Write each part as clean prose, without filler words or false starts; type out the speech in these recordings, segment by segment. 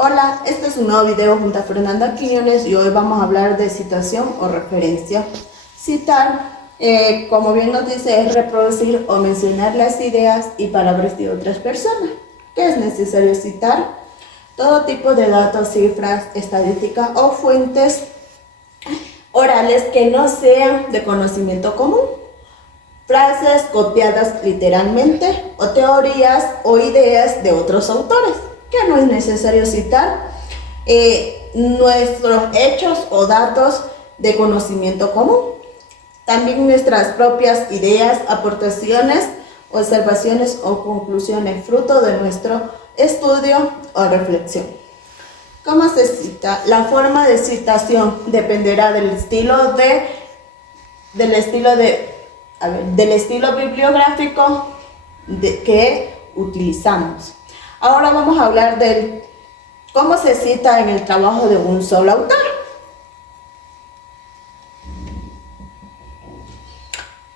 Hola, este es un nuevo video junto a Fernanda Quiñones y hoy vamos a hablar de citación o referencia. Citar, como bien nos dice, es reproducir o mencionar las ideas y palabras de otras personas. ¿Qué es necesario citar? Todo tipo de datos, cifras, estadísticas o fuentes orales que no sean de conocimiento común. Frases copiadas literalmente o teorías o ideas de otros autores. Que no es necesario citar nuestros hechos o datos de conocimiento común. También nuestras propias ideas, aportaciones, observaciones o conclusiones fruto de nuestro estudio o reflexión. ¿Cómo se cita? La forma de citación dependerá del estilo bibliográfico que utilizamos. Ahora vamos a hablar de cómo se cita en el trabajo de un solo autor.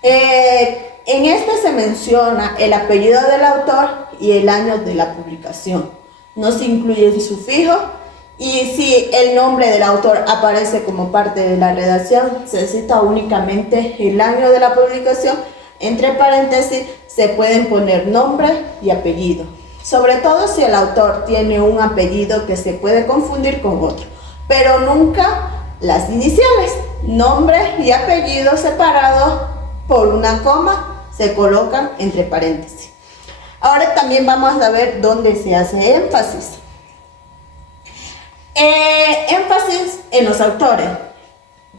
En este se menciona el apellido del autor y el año de la publicación. No se incluye el sufijo y si el nombre del autor aparece como parte de la redacción, se cita únicamente el año de la publicación. Entre paréntesis se pueden poner nombre y apellido. Sobre todo si el autor tiene un apellido que se puede confundir con otro, pero nunca las iniciales. Nombre y apellido separados por una coma se colocan entre paréntesis. Ahora también vamos a ver dónde se hace énfasis. Énfasis en los autores.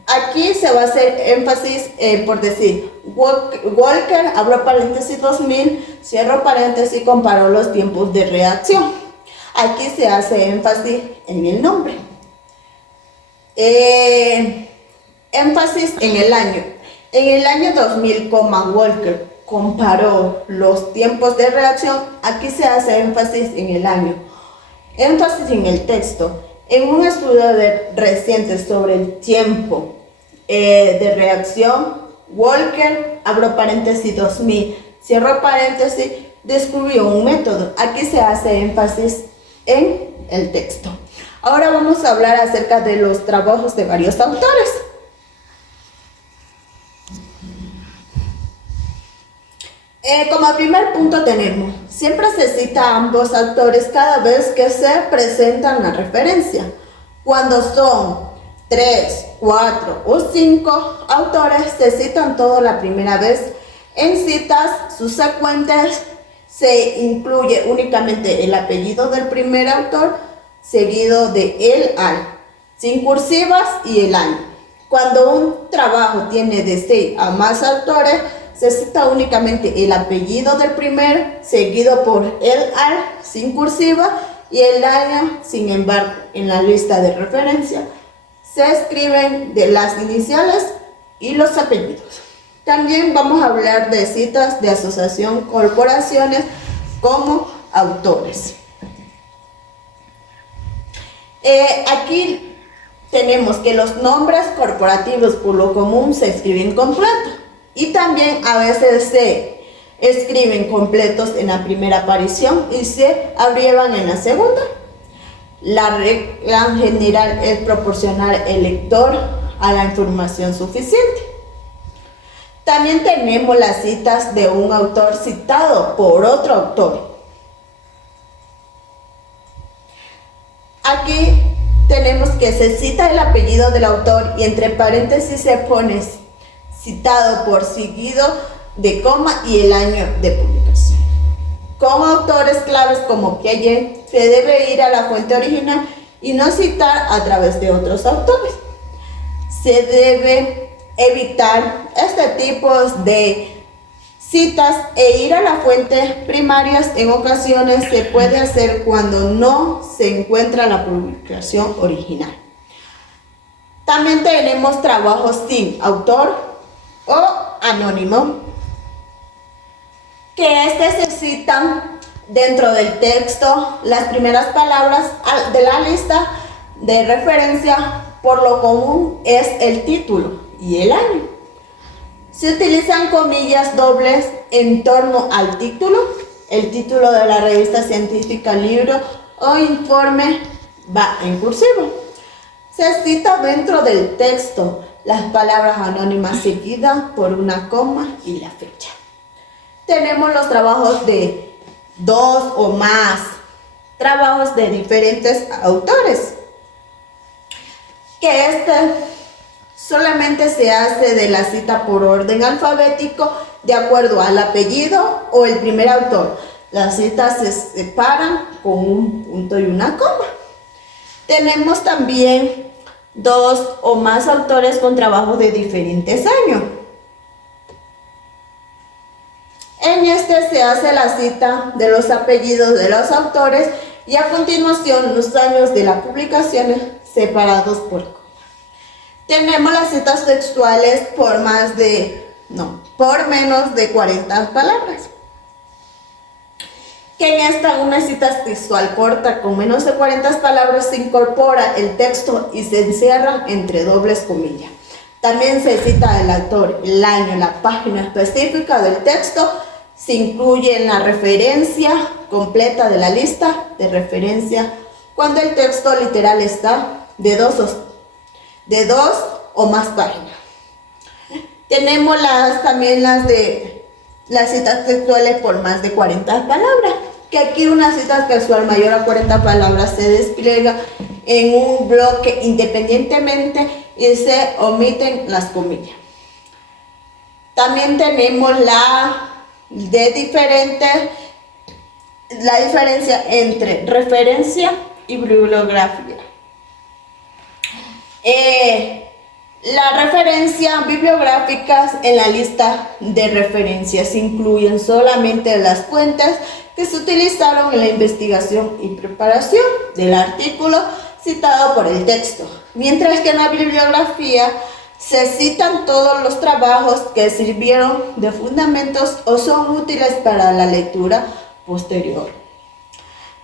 Aquí se va a hacer énfasis por decir, Walker, abro paréntesis 2000, cierro paréntesis, comparó los tiempos de reacción. Aquí se hace énfasis en el nombre. Énfasis en el año. En el año 2000, Walker comparó los tiempos de reacción. Aquí se hace énfasis en el año. Énfasis en el texto. En un estudio reciente sobre el tiempo de reacción, Walker, abro paréntesis 2000, cierro paréntesis, descubrió un método. Aquí se hace énfasis en el texto. Ahora vamos a hablar acerca de los trabajos de varios autores. Como primer punto tenemos, siempre se cita a ambos autores cada vez que se presentan la referencia. Cuando son 3, 4 o 5 autores, se citan todos la primera vez. En citas subsecuentes se incluye únicamente el apellido del primer autor, seguido de el al, sin cursivas y el año. Cuando un trabajo tiene de 6 a más autores, se cita únicamente el apellido del primero, seguido por el al, sin cursiva, y el año. Sin embargo, en la lista de referencia se escriben de las iniciales y los apellidos. También vamos a hablar de citas de asociación, corporaciones como autores. Aquí tenemos que los nombres corporativos por lo común se escriben completos. Y también a veces se escriben completos en la primera aparición y se abrevian en la segunda. La regla general es proporcionar el lector a la información suficiente. También tenemos las citas de un autor citado por otro autor. Aquí tenemos que se cita el apellido del autor y entre paréntesis se pone citado por seguido de coma y el año de publicación. Con autores claves como Piaget, se debe ir a la fuente original y no citar a través de otros autores. Se debe evitar este tipo de citas e ir a las fuentes primarias. En ocasiones se puede hacer cuando no se encuentra la publicación original. También tenemos trabajos sin autor o anónimo, que se citan dentro del texto las primeras palabras de la lista de referencia. Por lo común es el título y el año. Se utilizan comillas dobles en torno al título, el título de la revista científica, libro o informe va en cursivo. Se cita dentro del texto las palabras anónimas seguidas por una coma y la fecha. Tenemos los trabajos de 2 o más trabajos de diferentes autores, que solamente se hace de la cita por orden alfabético de acuerdo al apellido o el primer autor. Las citas se separan con un punto y una coma. Tenemos también 2 o más autores con trabajos de diferentes años. En este se hace la cita de los apellidos de los autores y a continuación los años de las publicaciones separados por coma. Tenemos las citas textuales por menos de 40 palabras. Que en esta una cita textual corta con menos de 40 palabras se incorpora el texto y se encierra entre dobles comillas. También se cita el autor, el año, la página específica del texto. Se incluye en la referencia completa de la lista de referencia cuando el texto literal está de dos o más páginas. Tenemos también las citas textuales por más de 40 palabras, que aquí una cita textual mayor a 40 palabras se despliega en un bloque independientemente y se omiten las comillas. También tenemos la diferencia entre referencia y bibliografía. Las referencias bibliográficas en la lista de referencias incluyen solamente las fuentes que se utilizaron en la investigación y preparación del artículo citado por el texto, mientras que en la bibliografía se citan todos los trabajos que sirvieron de fundamentos o son útiles para la lectura posterior.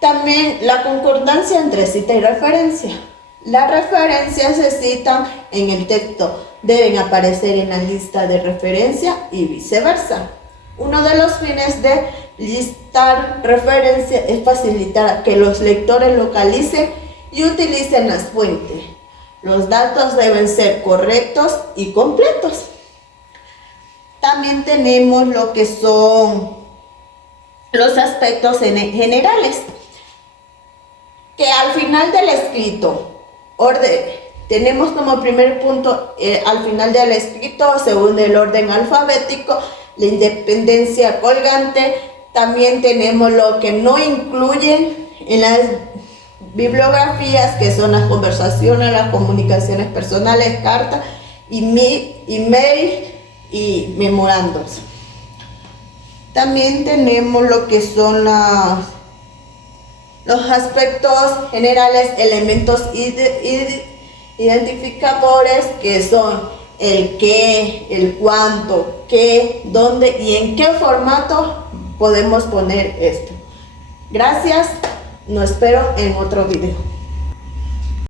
También la concordancia entre cita y referencia. Las referencias se citan en el texto, deben aparecer en la lista de referencia y viceversa. Uno de los fines de listar referencias es facilitar que los lectores localicen y utilicen las fuentes. Los datos deben ser correctos y completos. También tenemos lo que son los aspectos generales, que al final del escrito, tenemos como primer punto al final del escrito, según el orden alfabético, la independencia colgante. También tenemos lo que no incluyen en las bibliografías, que son las conversaciones, las comunicaciones personales, cartas, email y memorandos. También tenemos lo que son los aspectos generales, elementos identificadores, que son el qué, el cuánto, qué, dónde y en qué formato podemos poner esto. Gracias, nos espero en otro video.